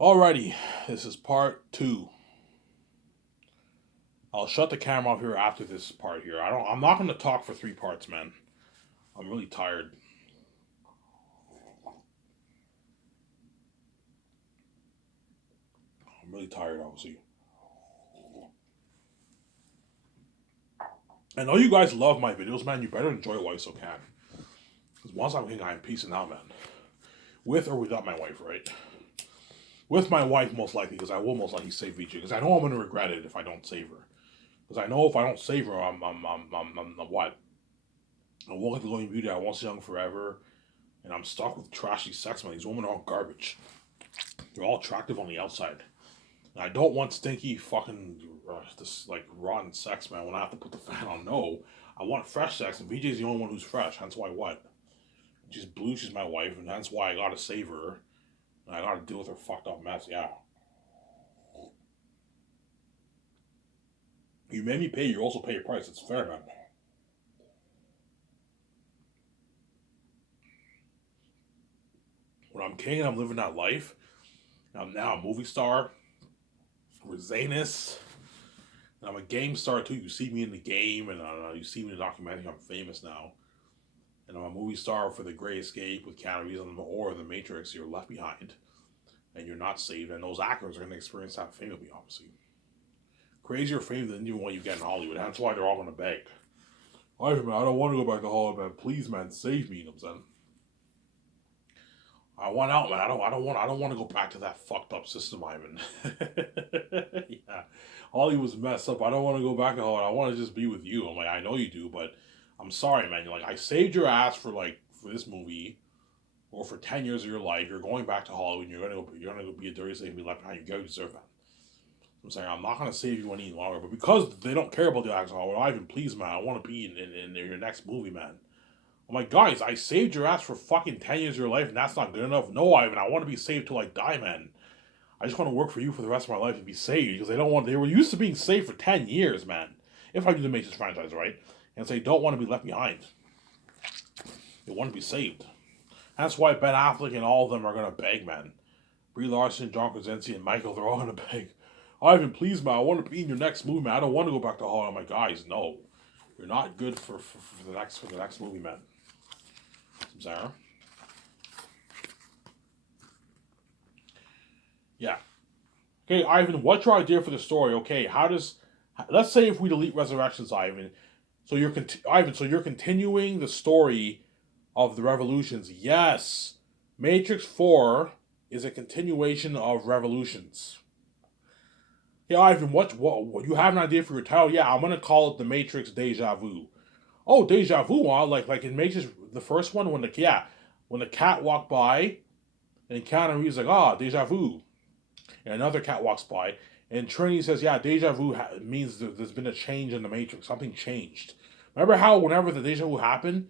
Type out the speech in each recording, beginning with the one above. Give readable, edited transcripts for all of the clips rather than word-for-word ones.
Alrighty, this is part two. I'll shut the camera off here after this part here. I'm not gonna talk for three parts, man. I'm really tired. I'm really tired, obviously. I know you guys love my videos, man. You better enjoy it while you still can. Because once I'm here, I'm peacing out, man. With or without my wife, right? With my wife, most likely, because I will most likely save VJ. Because I know I'm gonna regret it if I don't save her. Because I know if I don't save her, I'm what? I won't get to Going Beauty. I won't see Young forever, and I'm stuck with trashy sex man. These women are all garbage. They're all attractive on the outside. And I don't want stinky fucking this like rotten sex, man. When I have to put the fan on, no. I want fresh sex, and VJ's the only one who's fresh. Hence why what? She's blue. She's my wife, and that's why I gotta save her. And I gotta deal with her fucked up mess. Yeah. You made me pay. You also pay your price. It's fair, man. When I'm king and I'm living that life, I'm now a movie star. Zanus. I'm a game star too. You see me in the game, and you see me in the documentary. I'm famous now, and I'm a movie star for The Great Escape with Keanu Reeves or The Matrix. You're left behind, and you're not saved. And those actors are going to experience that fame with me, obviously. Crazier fame than even what you get in Hollywood. That's why they're all going to beg. Ivan, man, I don't want to go back to Hollywood, man. Please, man, save me. You know what I'm saying? I want out, man. I don't want to go back to that fucked up system, Ivan. Yeah, Hollywood's messed up. I don't want to go back to Hollywood. I want to just be with you. I'm like, I know you do, but I'm sorry, man. You're like, I saved your ass for this movie, or for 10 years of your life. You're going back to Hollywood. And you're gonna go be a dirty slave and be left behind. You deserve that. I'm saying I'm not gonna save you any longer, but because they don't care about the actors, Hollywood, Ivan, please, man, I want to be in your next movie, man. I'm like, guys, I saved your ass for fucking 10 years of your life, and that's not good enough. No, Ivan, I want to be saved till I die, man. I just want to work for you for the rest of my life to be saved because they don't want. They were used to being saved for 10 years, man. If I do the Matrix franchise right, and so they don't want to be left behind. They want to be saved. That's why Ben Affleck and all of them are gonna beg, man. Brie Larson, John Krasinski, and Michael, they're all gonna beg. Ivan, please, man, I want to be in your next movie, man. I don't want to go back to Hollywood. I'm like, guys, no, you're not good for the next movie, man. Sarah. Yeah. Okay, Ivan, what's your idea for the story? Okay, how does let's say if we delete Resurrections, Ivan. Ivan. So you're continuing the story of the Revolutions. Yes, Matrix Four is a continuation of Revolutions. Yeah, Ivan, what you have an idea for your title? Yeah, I'm gonna call it the Matrix Deja Vu. Oh, Deja Vu, huh? Like in Matrix, the first one when the cat walked by and Keanu Reeves like, Deja Vu. And another cat walks by, and Trinity says, "Yeah, deja vu means there's been a change in the Matrix. Something changed. Remember how whenever the deja vu happened,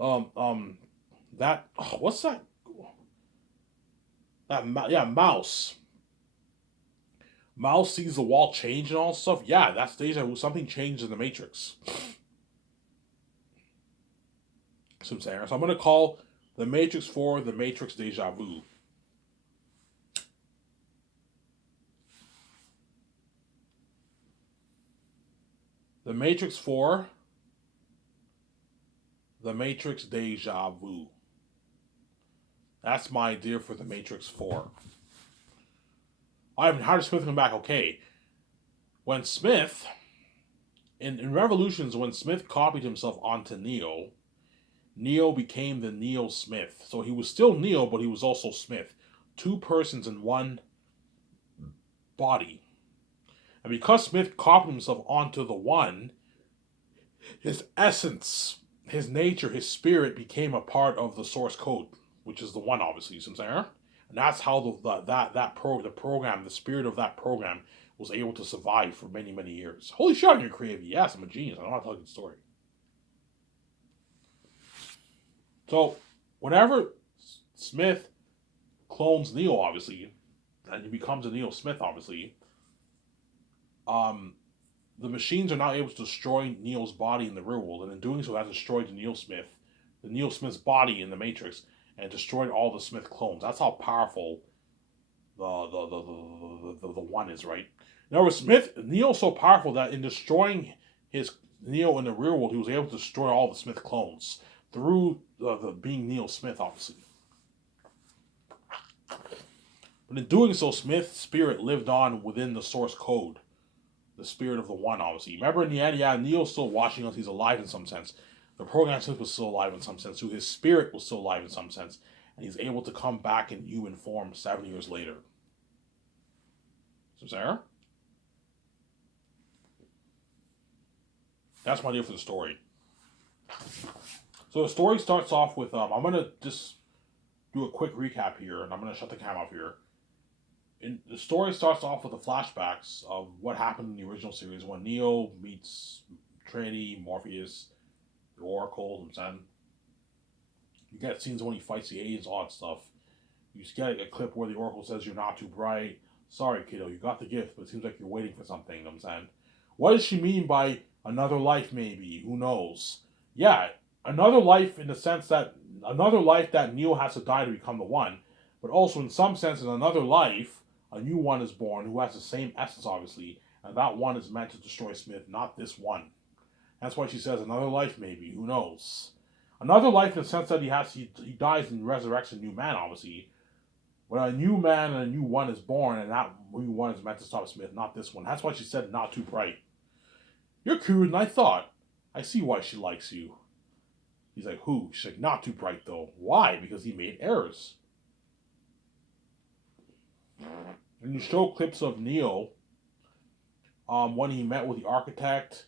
um, um, what's that? Yeah, Mouse. Mouse sees the wall change and all stuff. Yeah, that's deja vu. Something changed in the Matrix. So I'm gonna call the Matrix Four the Matrix Deja Vu. The Matrix Four, the Matrix Deja Vu. That's my idea for the Matrix Four. How does Smith come back? Okay, when Smith in Revolutions, when Smith copied himself onto Neo, Neo became the Neo Smith. So he was still Neo, but he was also Smith. Two persons in one body. And because Smith copied himself onto the one, his essence, his nature, his spirit became a part of the source code, which is the one, obviously. You see what I'm saying? And that's how the program, the spirit of that program, was able to survive for many, many years. Holy shit, you're creative. Yes, I'm a genius. I don't want to tell you the story. So, whenever Smith clones Neo, obviously, and he becomes a Neo Smith, obviously, um, the machines are not able to destroy Neo's body in the real world, and in doing so, that destroyed the Neo Smith's body in the Matrix, and destroyed all the Smith clones. That's how powerful the one is, right? Now with Smith, Neo's so powerful that in destroying his Neo in the real world, he was able to destroy all the Smith clones through the being Neo Smith, obviously. But in doing so, Smith's spirit lived on within the source code, the spirit of the one, obviously. Remember in the end, yeah, Neo's still watching us, he's alive in some sense. The program Smith was still alive in some sense, too. His spirit was still alive in some sense. And he's able to come back in human form 7 years later. So, Sarah? That's my idea for the story. So the story starts off with, I'm going to just do a quick recap here, and I'm going to shut the cam off here. The story starts off with the flashbacks of what happened in the original series when Neo meets Trinity, Morpheus, the Oracle, and Zen. You get scenes when he fights the aliens, all that stuff. You get a clip where the Oracle says you're not too bright. Sorry, kiddo, you got the gift, but it seems like you're waiting for something, you know what I'm saying? What does she mean by another life, maybe? Who knows? Yeah, another life in the sense that another life that Neo has to die to become the one, but also in some sense, in another life, a new one is born who has the same essence, obviously, and that one is meant to destroy Smith, not this one. That's why she says another life, maybe. Who knows? Another life in the sense that he dies and resurrects a new man, obviously. But a new man and a new one is born, and that new one is meant to stop Smith, not this one. That's why she said not too bright. You're cooler than I thought. I see why she likes you. He's like, who? She's like, not too bright though. Why? Because he made errors. And you show clips of Neo when he met with the architect.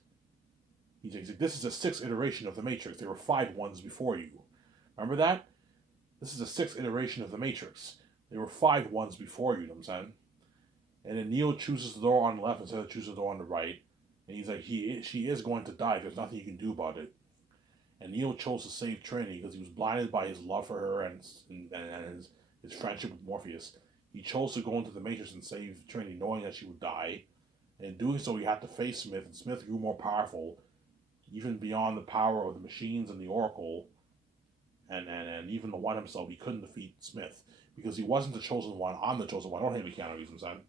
He's like, this is the sixth iteration of the Matrix. There were 5 ones before you. Remember that? This is the sixth iteration of the Matrix. There were 5 ones before you, you know what I'm saying? And then Neo chooses the door on the left instead of choosing the door on the right. And he's like, she is going to die. There's nothing you can do about it. And Neo chose to save Trinity because he was blinded by his love for her and his friendship with Morpheus. He chose to go into the Matrix and save Trinity, knowing that she would die. And in doing so, he had to face Smith, and Smith grew more powerful, even beyond the power of the machines and the Oracle, and even the One himself. He couldn't defeat Smith because he wasn't the chosen one. I'm the chosen one. Don't hate me, Keanu Reeves, son.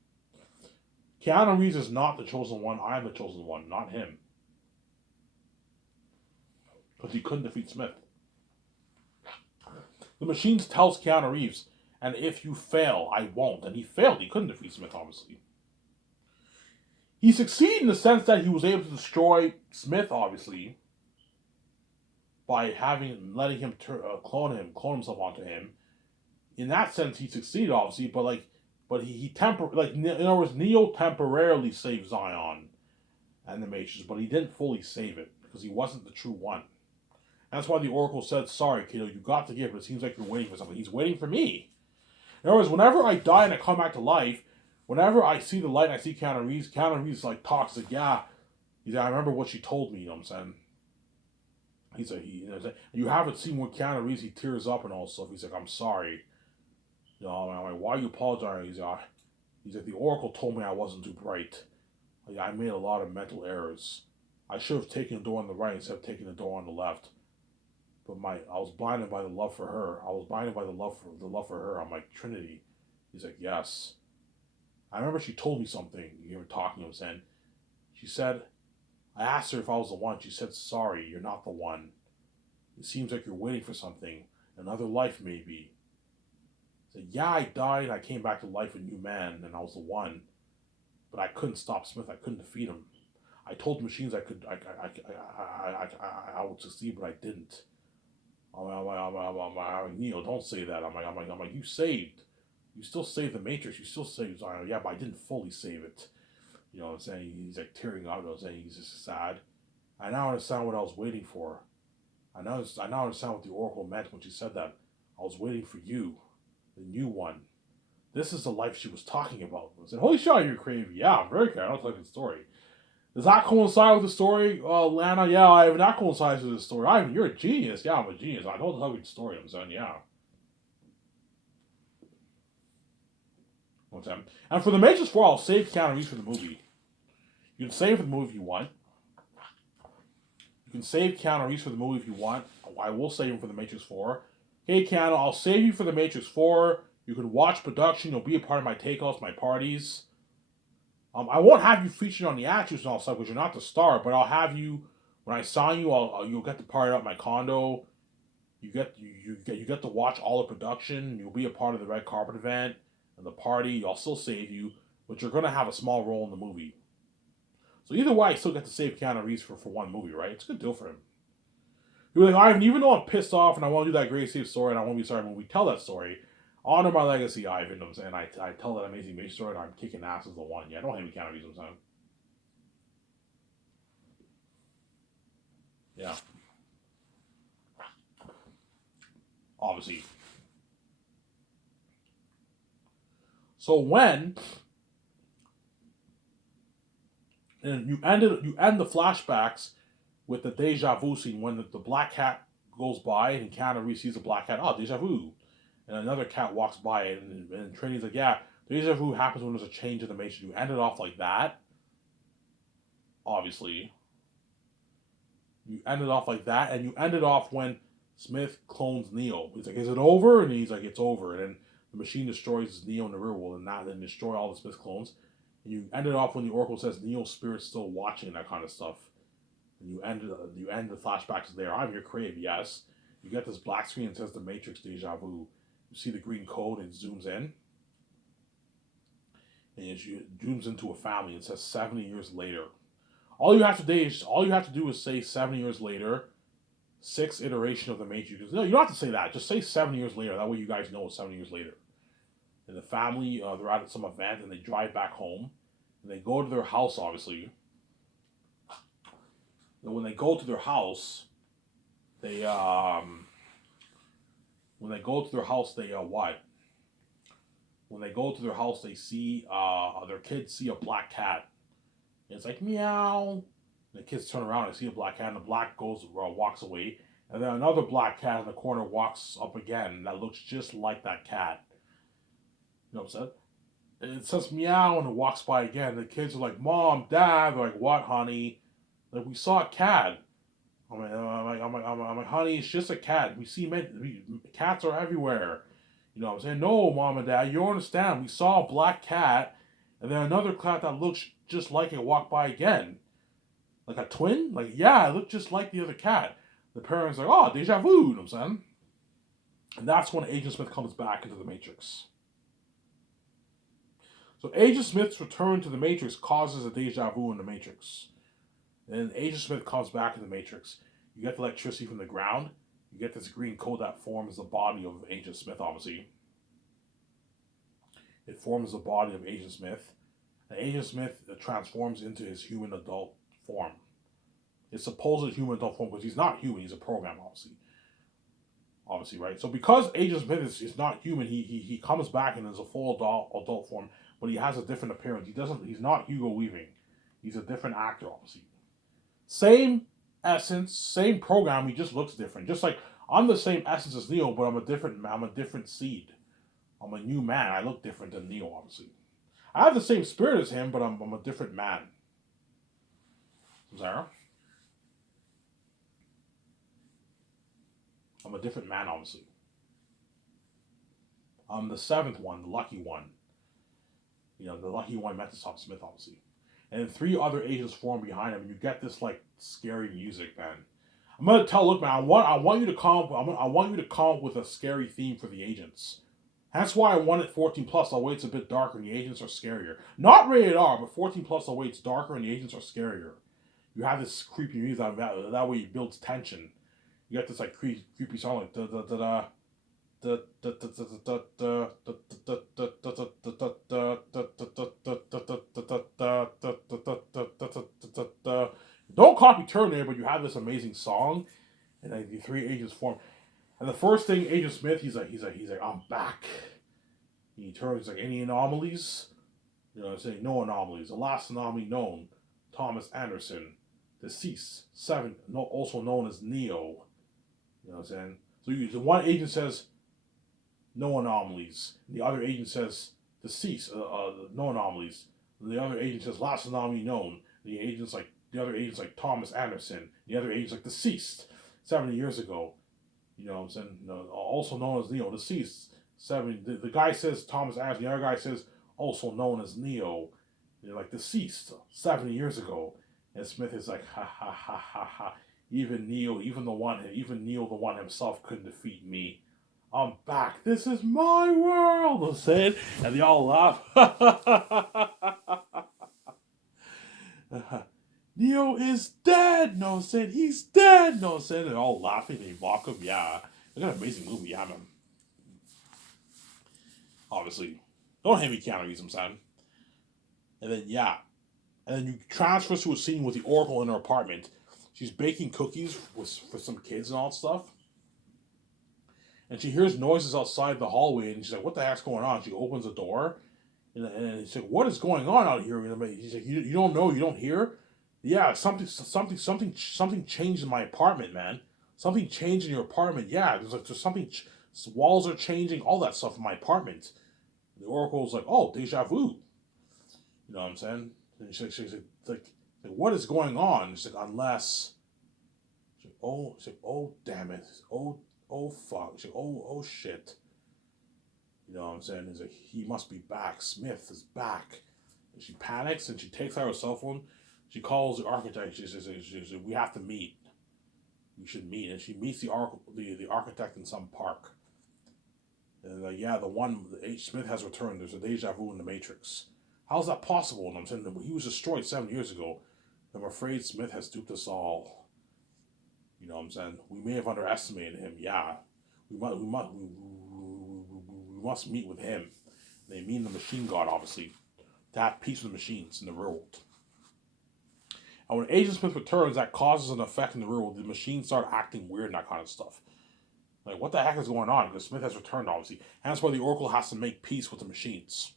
Keanu Reeves is not the chosen one. I'm the chosen one, not him. Because he couldn't defeat Smith. The machines tells Keanu Reeves, and if you fail, I won't. And he failed. He couldn't defeat Smith, obviously. He succeeded in the sense that he was able to destroy Smith, obviously, by letting him clone himself onto him. In that sense, he succeeded, obviously, but he in other words, Neo temporarily saved Zion and the Matrix, but he didn't fully save it because he wasn't the true one. And that's why the Oracle said, "Sorry, kiddo, you got the gift, but it seems like you're waiting for something." He's waiting for me. In other words, whenever I die and I come back to life, whenever I see the light and I see Keanu Reeves like talks like, yeah, he's like, I remember what she told me, you know what I'm saying? He's like, you haven't seen what Keanu Reeves, he tears up and all stuff. He's like, I'm sorry. You know, I'm like, why are you apologizing? He's like, the Oracle told me I wasn't too bright. Like, I made a lot of mental errors. I should have taken the door on the right instead of taking the door on the left. But I was blinded by the love for her. I was blinded by the love for her. I'm like, Trinity. He's like, yes. I remember she told me something. You were talking, you know what I'm saying? She said, I asked her if I was the one. She said, sorry, you're not the one. It seems like you're waiting for something. Another life, maybe. I said, yeah, I died. I came back to life a new man, and I was the one. But I couldn't stop Smith. I couldn't defeat him. I told the machines I would succeed, but I didn't. I'm like, Neo, don't say that. I'm like, you saved. You still saved the Matrix. You still saved Zion. Yeah, but I didn't fully save it. You know what I'm saying? He's like tearing up. You know what I'm saying? He's just sad. I now understand what I was waiting for. I now understand what the Oracle meant when she said that. I was waiting for you, the new one. This is the life she was talking about. I said, holy shit, you're crazy. Yeah, I'm very crazy. I don't like the story. Does that coincide with the story, Lana? Yeah, I have not coincides with the story. You're a genius. Yeah, I'm a genius. I don't tell you the story. I'm saying, yeah. One time. And for the Matrix 4, I'll save Keanu Reeves for the movie. You can save for the movie if you want. You can save Keanu Reeves for the movie if you want. I will save him for the Matrix 4. Hey, Keanu, I'll save you for the Matrix 4. You can watch production. You'll be a part of my takeouts, my parties. I won't have you featured on the actors and all stuff because you're not the star, but I'll have you when I sign you. You'll get to party out my condo. You get to watch all the production. You'll be a part of the red carpet event and the party. I'll still save you, but you're gonna have a small role in the movie. So either way, I still get to save Keanu Reeves for one movie, right? It's a good deal for him. You're like, Ivan, even though I'm pissed off and I want to do that great save story and I want to be sorry when we tell that story, honor my legacy, Ivan. You know what I'm saying? I tell that amazing major story and I'm kicking ass as the one. Yeah, don't hate me, Keanu Reeves. I'm saying. Yeah. Obviously. So when and you end the flashbacks with the deja vu scene when the black cat goes by and Keanu Reeves sees the black cat. Oh, deja vu. And another cat walks by and Trinity's like, yeah, deja vu happens when there's a change in the matrix. You end it off like that. Obviously. You end it off like that, and you end it off when Smith clones Neo. He's like, is it over? And he's like, it's over. And then the machine destroys Neo in the real world and then destroy all the Smith clones. And you end it off when the Oracle says Neo's spirit's still watching, that kind of stuff. And you end the flashbacks there. I'm your crave, yes. You get this black screen that says the Matrix deja vu. You see the green code and it zooms in. And it zooms into a family and says 70 years later. All you have to do is say 7 years later, 6th iteration of the Matrix. No, you don't have to say that. Just say 7 years later. That way you guys know it's 7 years later. And the family, they're at some event and they drive back home. And they go to their house, obviously. And when they go to their house, they when they go to their house, they what? When they go to their house, they see their kids see a black cat. And it's like meow. And the kids turn around and see a black cat, and the black walks away, and then another black cat in the corner walks up again that looks just like that cat. You know what I'm saying? And it says meow, and it walks by again. The kids are like, "Mom, Dad." They're like, "What, honey?" Like, we saw a cat. I'm like, honey, it's just a cat. Cats are everywhere. You know what I'm saying? No, Mom and Dad, you don't understand. We saw a black cat, and then another cat that looks just like it walked by again. Like a twin? Like, yeah, it looked just like the other cat. The parents are like, oh, deja vu, you know what I'm saying? And that's when Agent Smith comes back into the Matrix. So Agent Smith's return to the Matrix causes a deja vu in the Matrix. And Agent Smith comes back in the Matrix. You get the electricity from the ground. You get this green code that forms the body of Agent Smith, obviously. It forms the body of Agent Smith. And Agent Smith transforms into his human adult form. His supposed human adult form, because he's not human, he's a program, obviously. Obviously, right? So because Agent Smith is not human, he comes back and is a full adult form, but he has a different appearance. He's not Hugo Weaving. He's a different actor, obviously. Same essence, same program, he just looks different. Just like I'm the same essence as Neo, but I'm a different seed. I'm a new man. I look different than Neo, obviously. I have the same spirit as him, but I'm a different man. Zara? I'm a different man, obviously. I'm the seventh one, the lucky one. You know, the lucky one met to Tom Smith, obviously. And 3 other agents form behind him, and you get this like scary music, man. I'm gonna tell, look, man, I want you to come up with a scary theme for the agents. That's why I wanted 14 plus. That way it's a bit darker and the agents are scarier. Not rated R, but 14 plus. That way it's darker and the agents are scarier. You have this creepy music that way it builds tension. You got this like creepy song like da da da da. Don't copy Terminator, but you have this amazing song, and then the 3 agents form. And the first thing, Agent Smith, he's like, I'm back. And he turns like, any anomalies? You know what I'm saying? No anomalies. The last anomaly known, Thomas Anderson, deceased, 7, also known as Neo. You know what I'm saying? So the one agent says, no anomalies. The other agent says, deceased, no anomalies. And the other agent says, last anomaly known. The other agent's like Thomas Anderson. The other agent's like deceased, 70 years ago. You know what I'm saying? Also known as Neo, deceased, The guy says Thomas Anderson. The other guy says also known as Neo. They're like deceased 70 years ago. And Smith is like, ha ha ha ha ha. Even Neo the one himself couldn't defeat me. I'm back. This is my world. They said, and they all laugh. Neo is dead. No said he's dead. No said they're all laughing. They mock him. Yeah, they got an amazing movie. Yeah, man. Obviously, don't hate me, Keanu Reeves, I'm saying. And then you transfer to a scene with the Oracle in her apartment. She's baking cookies for some kids and all that stuff. And she hears noises outside the hallway, and she's like, "What the heck's going on?" She opens the door, and she's like, "What is going on out here?" He's like, "You don't know? You don't hear?" Yeah, something changed in my apartment, man. Something changed in your apartment. Yeah, there's something. Walls are changing, all that stuff in my apartment. The Oracle's like, "Oh, deja vu." You know what I'm saying? And she's like, "What is going on?" She's like, "Unless." She's like, "Oh, damn it. Oh, fuck." She's like, "Oh, shit." You know what I'm saying? He's like, "He must be back. Smith is back." And she panics and she takes out her cell phone. She calls the architect. She says, "We have to meet. We should meet." And she meets the architect in some park. And the one H. Smith has returned. There's a deja vu in the Matrix. How's that possible? And I'm saying he was destroyed 7 years ago. I'm afraid Smith has duped us all. You know what I'm saying? We may have underestimated him. Yeah, we must meet with him. They mean the machine god, obviously, to have peace with the machines in the real world. And when Agent Smith returns, that causes an effect in the real world. The machines start acting weird and that kind of stuff. Like, what the heck is going on? Because Smith has returned, obviously. And that's why the Oracle has to make peace with the machines.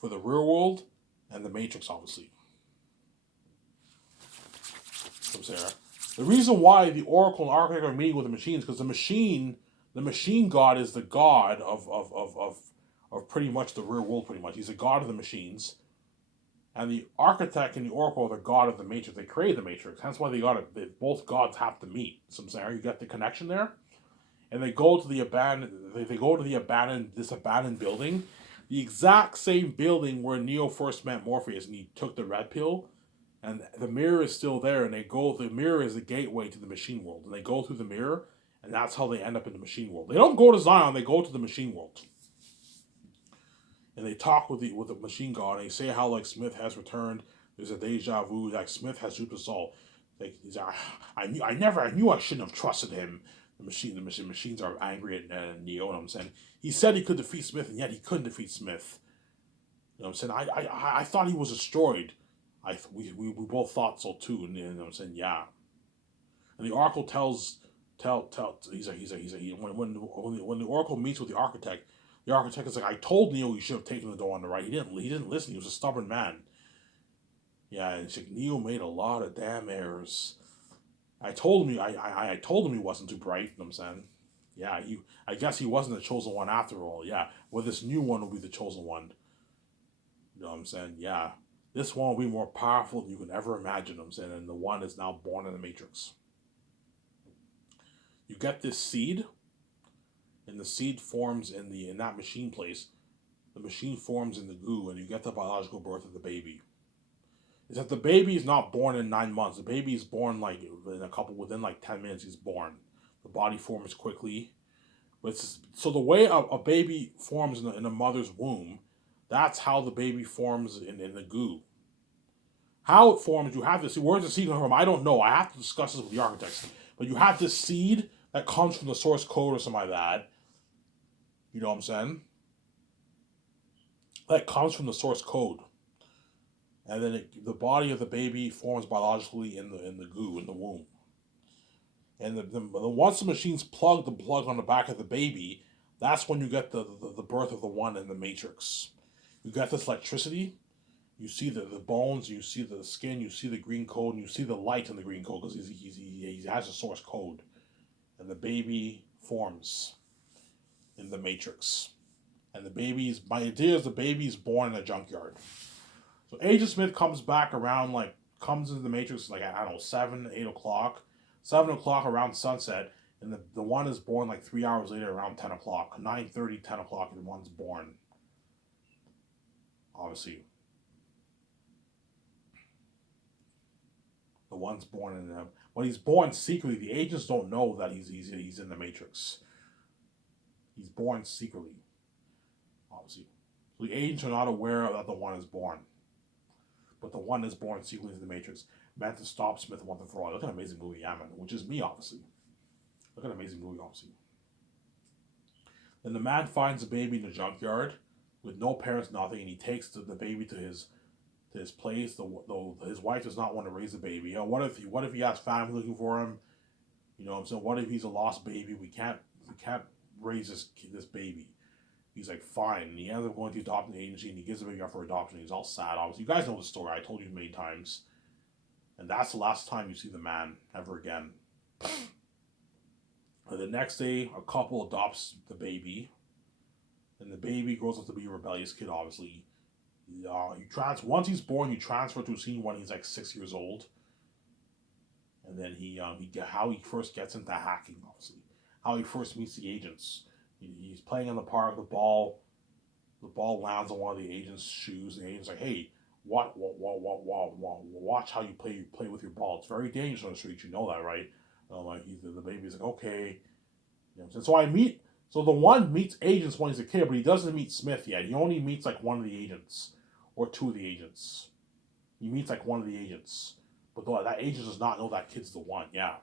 For the real world and the Matrix, obviously. From Sarah. The reason why the Oracle and Architect are meeting with the machines, because the machine god is the god of pretty much the real world, pretty much. He's the god of the machines. And the Architect and the Oracle are the god of the Matrix. They created the Matrix. Hence why both gods have to meet. So Sarah, you got the connection there? And they go to the abandoned building, the exact same building where Neo first met Morpheus and he took the red pill, and the mirror is still there. And the mirror is the gateway to the machine world, and they go through the mirror, and that's how they end up in the machine world. They don't go to Zion; they go to the machine world, and they talk with the machine god, and they say how like Smith has returned. There's a deja vu, like Smith has duped us all. Like I knew I shouldn't have trusted him. The machines are angry at Neo. You know what I'm saying? He said he could defeat Smith, and yet he couldn't defeat Smith. You know what I'm saying? I thought he was destroyed. We both thought so too. And you know what I'm saying? Yeah. And the Oracle when the Oracle meets with the Architect is like, "I told Neo you should have taken the door on the right. He didn't listen. He was a stubborn man." Yeah, and she's like, "Neo made a lot of damn errors. I told him he wasn't too bright." You know what I'm saying? Yeah, I guess he wasn't the chosen one after all. Yeah, well, this new one will be the chosen one. You know what I'm saying? Yeah, this one will be more powerful than you can ever imagine. You know what I'm saying, and the one is now born in the Matrix. You get this seed, and the seed forms in that machine place. The machine forms in the goo, and you get the biological birth of the baby. Is that the baby is not born in 9 months. The baby is born within like 10 minutes. He's born. The body forms quickly. So the way a baby forms in a mother's womb, that's how the baby forms in the goo. How it forms, you have to see where's the seed come from. I don't know. I have to discuss this with the architects. But you have this seed that comes from the source code or something like that. You know what I'm saying? That comes from the source code. And then the body of the baby forms biologically in the goo, in the womb. And once the machines plug the plug on the back of the baby, that's when you get the birth of the one in the Matrix. You get this electricity, you see the bones, you see the skin, you see the green code, and you see the light in the green code because he has a source code. And the baby forms in the Matrix. And my idea is the baby's born in a junkyard. So Agent Smith comes back comes into the Matrix like, I don't know, 7, 8 o'clock. 7 o'clock around sunset, And the one is born like 3 hours later around 10 o'clock. 9:30, 10 o'clock, and the one's born. Obviously. The one's born in them. When he's born secretly, the agents don't know that he's in the Matrix. He's born secretly. Obviously. So the agents are not aware that the one is born. But the one is born secretly in the Matrix. Meant to stop Smith once and for all. Look at an amazing movie, yeah, man. Which is me, obviously. Look at an amazing movie, obviously. Then the man finds the baby in the junkyard with no parents, nothing, and he takes the baby to his place. His wife does not want to raise the baby. You know, what if he has family looking for him? You know what I'm saying? What if he's a lost baby? We can't raise this baby. He's like, fine. And he ends up going to the adoption agency and he gives the baby up for adoption. He's all sad, obviously. You guys know the story. I told you many times. And that's the last time you see the man ever again. And the next day, a couple adopts the baby. And the baby grows up to be a rebellious kid, obviously. Once he's born, you transfer to a scene when he's like 6 years old. And then how he first gets into hacking, obviously. How he first meets the agents. He's playing in the park, the ball lands on one of the agent's shoes, and the agent's like, hey, watch how you play with your ball. It's very dangerous on the street, you know that, right? The baby's like, okay. You know, so the one meets agents when he's a kid, but he doesn't meet Smith yet. He only meets like one of the agents, or two of the agents. He meets like one of the agents. But that agent does not know that kid's the one, yeah.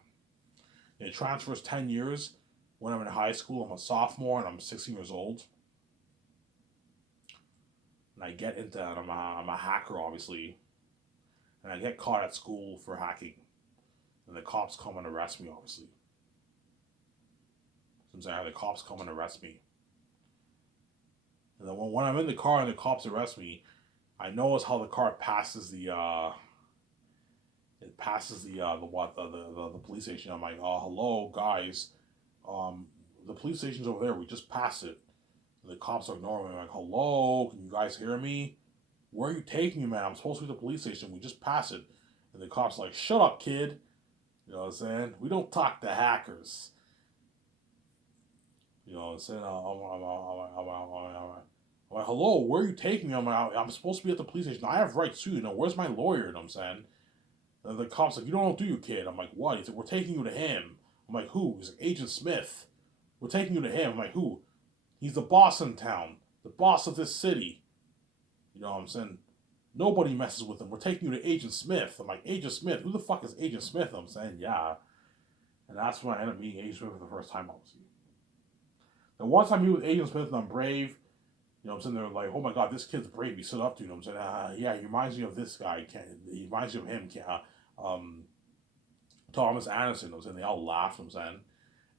And it transfers 10 years. When I'm in high school, I'm a sophomore and I'm 16 years old. And I get into that. I'm a hacker, obviously. And I get caught at school for hacking. And the cops come and arrest me, obviously. Since I have the cops come and arrest me. And then when I'm in the car and the cops arrest me, I notice how the car passes the police station. I'm like, hello, guys. The police station's over there. We just passed it. And the cops are ignoring me. I'm like, hello, can you guys hear me? Where are you taking me, man? I'm supposed to be at the police station. We just passed it. And the cops are like, shut up, kid. You know what I'm saying? We don't talk to hackers. You know what I'm saying? I'm like, hello, where are you taking me? I'm supposed to be at the police station. I have rights too. You know, where's my lawyer? You know what I'm saying? And the cop's like, you don't know, do you, kid? I'm like, what? He said, we're taking you to him. I'm like, who? He's like, Agent Smith. We're taking you to him. I'm like, who? He's the boss in town. The boss of this city. You know what I'm saying? Nobody messes with him. We're taking you to Agent Smith. I'm like, Agent Smith? Who the fuck is Agent Smith? I'm saying, yeah. And that's when I ended up meeting Agent Smith for the first time, obviously. And once I meet with Agent Smith and I'm brave, you know what I'm saying? They're like, oh my god, this kid's brave. He stood up to you. You know what I'm saying? Yeah, he reminds me of this guy. He reminds me of him. Thomas Anderson. You know what I'm saying? They all laughed. You know what I'm saying?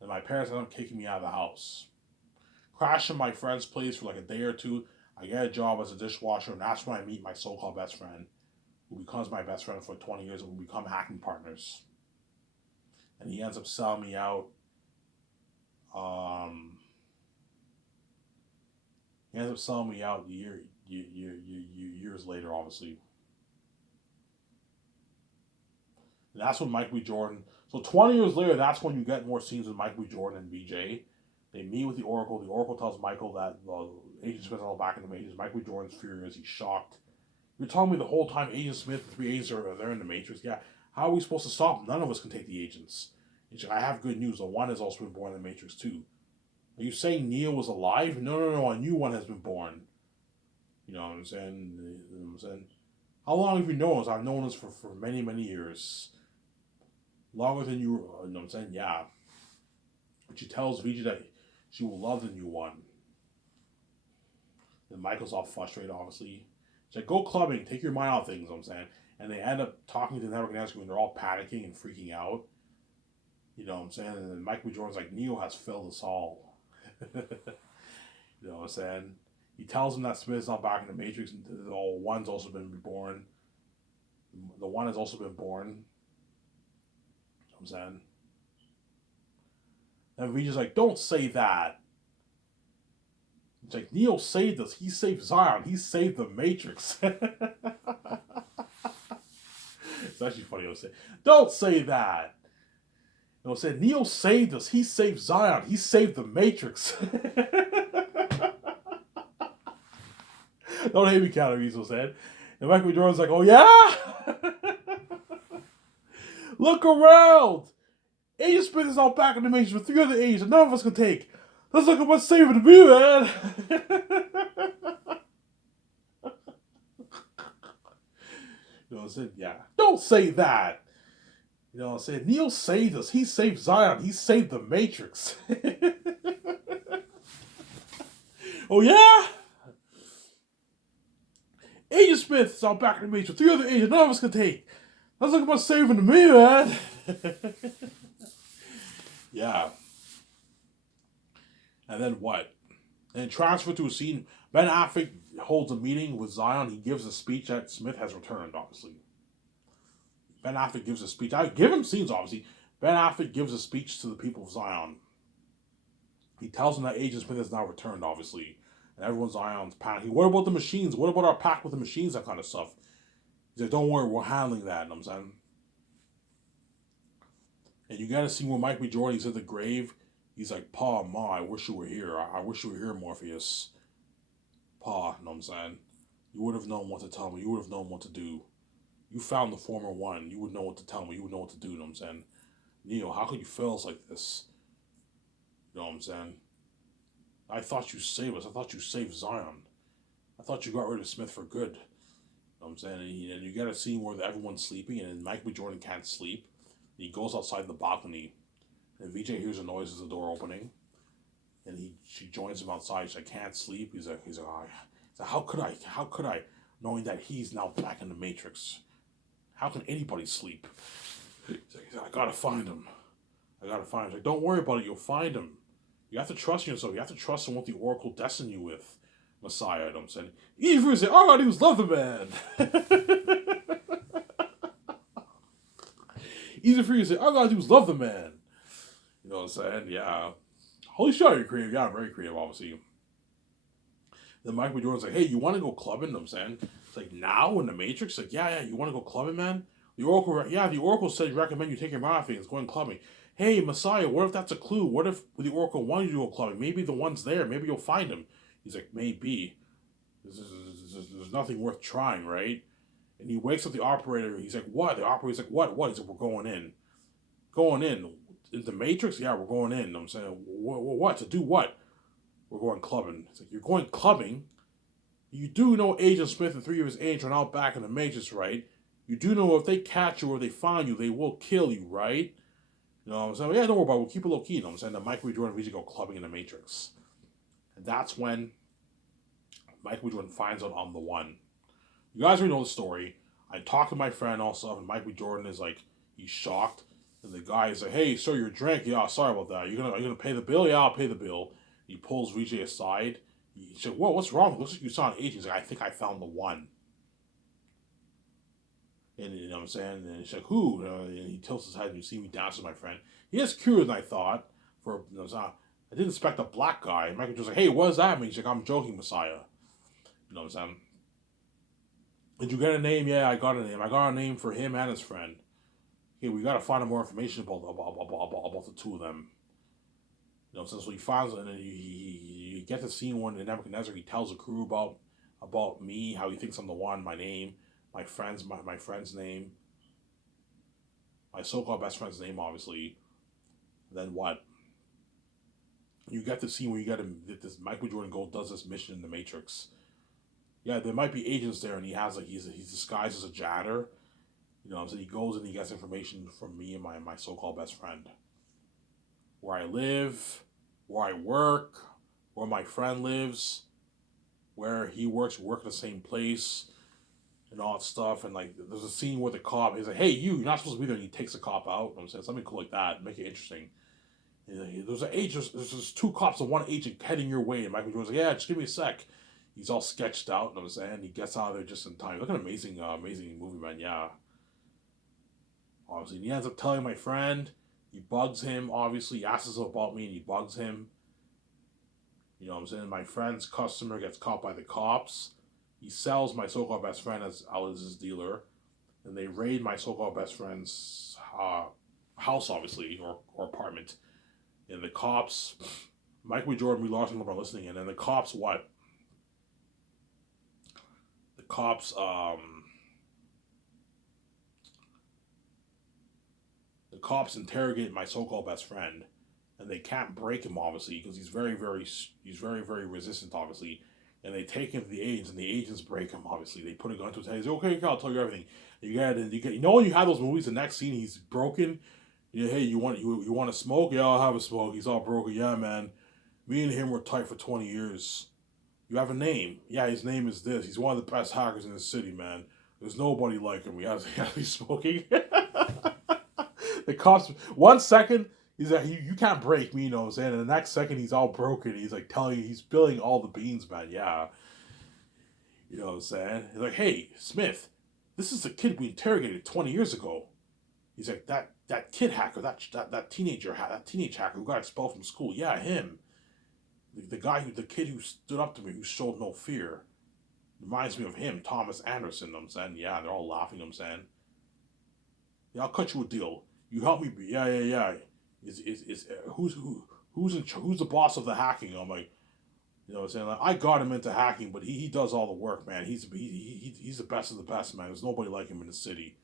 And my parents ended up kicking me out of the house. Crashing my friend's place for like a day or two. I get a job as a dishwasher, and that's when I meet my so-called best friend, who becomes my best friend for 20 years, and we become hacking partners. And he ends up selling me out. He ends up selling me out years later, obviously. And that's when Michael B. Jordan. So 20 years later, that's when you get more scenes with Michael B. Jordan and BJ. They meet with the Oracle. The Oracle tells Michael that Agent Smith is all back in the Matrix. Michael B. Jordan's furious. He's shocked. You're telling me the whole time Agent Smith, the three agents are there in the Matrix? Yeah. How are we supposed to stop them? None of us can take the agents. I have good news. The one has also been born in the Matrix too. Are you saying Neo was alive? No. A new one has been born. You know what I'm saying? You know what I'm saying? How long have you known us? I've known us for many, many years. Longer than you know what I'm saying? Yeah. But she tells Vijay that she will love the new one. And Michael's all frustrated, obviously. She's like, go clubbing, take your mind out of things, you know what I'm saying? And they end up talking to the network announcement when they're all panicking and freaking out. You know what I'm saying? And then Michael B. Jordan's like, Neo has failed us all. You know what I'm saying? He tells him that Smith's not back in the Matrix, and one's also been born. The one has also been born. You know what I'm saying? And Vijay's like, don't say that. It's like, Neo saved us. He saved Zion. He saved the Matrix. It's actually funny to say. Don't say that. You know, said Neo saved us. He saved Zion. He saved the Matrix. Don't hate me, Calavizo said. And Michael B. Jordan's like, oh yeah? Look around. Agent Smith is out back in the Matrix with 3 other agents that none of us can take. Let's look at what's saving the me, man. You know what I'm saying? Yeah. Don't say that. You know what I'm saying? Neo saved us. He saved Zion. He saved the Matrix. Oh yeah? Agent Smith is out back in the Matrix with 3 other agents none of us can take. Let's look at what's saving the me, man. Yeah. And then what? And transfer to a scene. Ben Affleck holds a meeting with Zion. He gives a speech that Smith has returned, obviously. Ben Affleck gives a speech. I give him scenes, obviously. Ben Affleck gives a speech to the people of Zion. He tells them that Agent Smith has now returned, obviously. And everyone's Zion's panicking. What about the machines? What about our pact with the machines? That kind of stuff. He's like, don't worry, we're handling that. You know what I'm saying? And you got to see where Mike B. Jordan, he's at the grave. He's like, Pa, Ma, I wish you were here. I wish you were here, Morpheus. Pa, you know what I'm saying? You would have known what to tell me. You would have known what to do. You found the former one. You would know what to tell me. You would know what to do, you know what I'm saying? Neo, how could you fail us like this? You know what I'm saying? I thought you saved us. I thought you saved Zion. I thought you got rid of Smith for good. You know what I'm saying? And you get a scene where everyone's sleeping and Mike B. Jordan can't sleep. He goes outside the balcony, and VJ hears a noise as the door opening, and she joins him outside. She's like, "Can't sleep." He's like, oh. How could I, knowing that he's now back in the Matrix? How can anybody sleep? He's like, I gotta find him. He's like, don't worry about it. You'll find him. You have to trust yourself. You have to trust in what the Oracle destined you with, Messiah. You know what I'm saying? Easy for you to say, all I gotta do is love the man. Easy for you to say, all I gotta do is love the man. You know what I'm saying? Yeah. Holy shit, you're creative. Yeah, I'm very creative, obviously. Then Michael B. Jordan's like, hey, you want to go clubbing? You know what I'm saying? It's like, now in the Matrix? Like, yeah, you want to go clubbing, man? The Oracle said recommend you take your mind things, going clubbing. Hey, Messiah, what if that's a clue? What if the Oracle wanted you to go clubbing? Maybe the one's there. Maybe you'll find him. He's like, maybe. There's nothing worth trying, right? And he wakes up the operator. He's like, what? The operator's like, what? What? He's like, we're going in. Going in. In the Matrix? Yeah, we're going in. You know what I'm saying, what? To do what? We're going clubbing. It's like, you're going clubbing? You do know Agent Smith and 3 of his agents are out back in the Matrix, right? You do know if they catch you or they find you, they will kill you, right? You know what I'm saying? Yeah, don't worry about it. We'll keep it low key. You know what I'm saying? That Michael B. Jordan usually go clubbing in the Matrix. And that's when Michael B. Jordan finds out I'm the one. You guys already know the story. I talked to my friend also, and Michael B. Jordan is like, he's shocked. And the guy is like, hey, sir, your drink. Yeah, sorry about that. Are you gonna pay the bill? Yeah, I'll pay the bill. He pulls Vijay aside. He said, whoa, what's wrong? Looks like you saw an agent. He's like, I think I found the one. And you know what I'm saying? And he's like, who? And he tilts his head and you see me dance with my friend. He is curious than I thought. I didn't expect a black guy. And Michael was like, hey, what does that mean? He's like, I'm joking, Messiah. You know what I'm saying? Did you get a name? Yeah, I got a name. I got a name for him and his friend. Okay, we got to find out more information about the two of them. You know, so he finds, and then you get the scene when Nebuchadnezzar, he tells the crew about me, how he thinks I'm the one, my name, my friend's name, my so-called best friend's name, obviously. And then what? You get the scene where you get him, this Michael Jordan does this mission in the Matrix. Yeah, there might be agents there, and he's disguised as a janitor. You know, so he goes and he gets information from me and my so-called best friend. Where I live, where I work, where my friend lives, where he works, we work in the same place, and all that stuff. And like, there's a scene where the cop is like, "Hey, you're not supposed to be there." And he takes the cop out. You know what I'm saying, something cool like that, make it interesting. And there's an agent. There's 2 cops and 1 agent heading your way. And Michael Jordan's like, "Yeah, just give me a sec." He's all sketched out. You know what I'm saying, he gets out of there just in time. Look at an amazing movie, man. Yeah. Obviously, and he ends up telling my friend. He bugs him, obviously. He asks about me and he bugs him. You know what I'm saying? My friend's customer gets caught by the cops. He sells my so-called best friend as his dealer. And they raid my so-called best friend's house, obviously, or apartment. And the cops, Michael B. Jordan, we lost him about listening in, and the cops, what? The cops interrogate my so-called best friend, and they can't break him obviously because he's very resistant obviously, and they take him to the agents, and the agents break him obviously. They put a gun to his head. He's okay, I'll tell you everything. You know when you have those movies, the next scene he's broken. Yeah, hey, you want to smoke? Yeah, I'll have a smoke. He's all broken. Yeah, man. Me and him were tight for 20 years. You have a name. Yeah, his name is this. He's one of the best hackers in the city, man. There's nobody like him. He has to be smoking. The cops, 1 second, he's like, you can't break me, you know what I'm saying? And the next second, he's all broken. He's like telling you, he's spilling all the beans, man. Yeah. You know what I'm saying? He's like, hey, Smith, this is the kid we interrogated 20 years ago. He's like, that kid hacker, that teenage hacker who got expelled from school. Yeah, him. The kid who stood up to me, who showed no fear. Reminds me of him, Thomas Anderson. I'm saying, yeah, they're all laughing. I'm saying, yeah, I'll cut you a deal. You help me. Yeah. Who's the boss of the hacking? I'm like, you know what I'm saying? Like, I got him into hacking, but he does all the work, man. He's the best of the best, man. There's nobody like him in the city.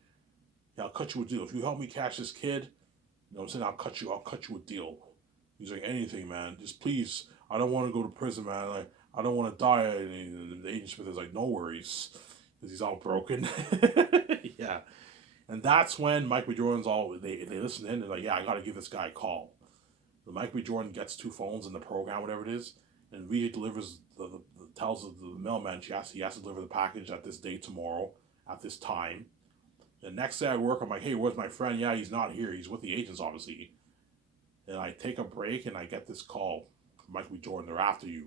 Yeah, I'll cut you a deal. If you help me catch this kid, you know what I'm saying? I'll cut you a deal. He's like, anything, man. Just please. I don't want to go to prison, man. Like, I don't want to die. And the agent Smith is like, no worries, because he's all broken. Yeah. And that's when Mike B. Jordan's they listen in. They're like, yeah, I got to give this guy a call. So Mike B. Jordan gets two phones in the program, whatever it is, and VJ delivers tells the mailman he has to deliver the package at this date tomorrow at this time. The next day at work, I'm like, hey, where's my friend? Yeah, he's not here. He's with the agents, obviously. And I take a break and I get this call from Mike B. Jordan. They're after you.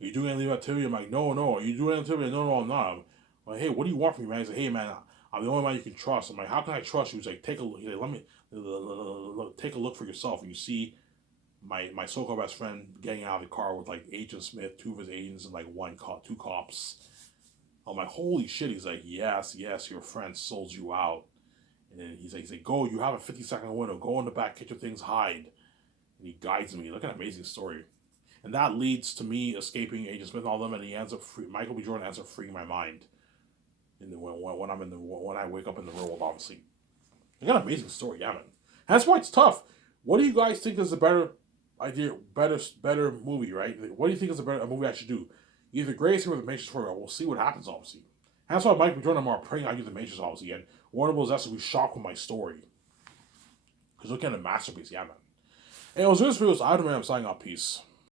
Are you doing any activity? I'm like, no. Are you doing activity? No, I'm not. I'm like, hey, what do you want from me, man? He's like, hey, man, I'm the only man you can trust. I'm like, how can I trust you? He's like, take a look. He's like, let me take a look for yourself. And you see my so-called best friend getting out of the car with like Agent Smith, two of his agents, and like two cops. I'm like, holy shit. He's like, yes, your friend sold you out. And then he's like, go, you have a 50-second window. Go in the back, get your things, hide. And he guides me. Look at an amazing story. And that leads to me escaping Agent Smith and all them, and he ends up Michael B. Jordan ends up freeing my mind. When I wake up in the real world, obviously. I got an amazing story, yeah, man. That's why it's tough. What do you guys think is a better idea, better movie, right? What do you think is a movie I should do? Either Grace or The Matrix 4. We'll see what happens, obviously. That's why Mike B. Jordan and I are praying I do The Matrix, obviously, and Warner Bros. Has to be shocked with my story. Because look at a masterpiece, yeah, man. And it was this video's Iron Man, I'm signing out. Peace.